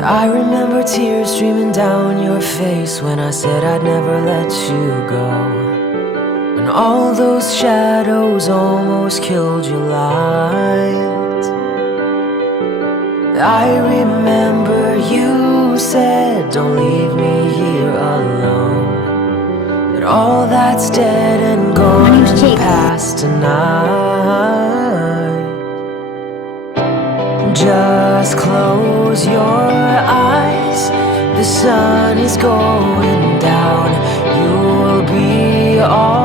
I remember tears streaming down your face when I said I'd never let you go, when all those shadows almost killed your light. I remember you said, don't leave me here alone, but all that's dead and gone and past tonight. Just close your eyes, the sun is going down, you'll be all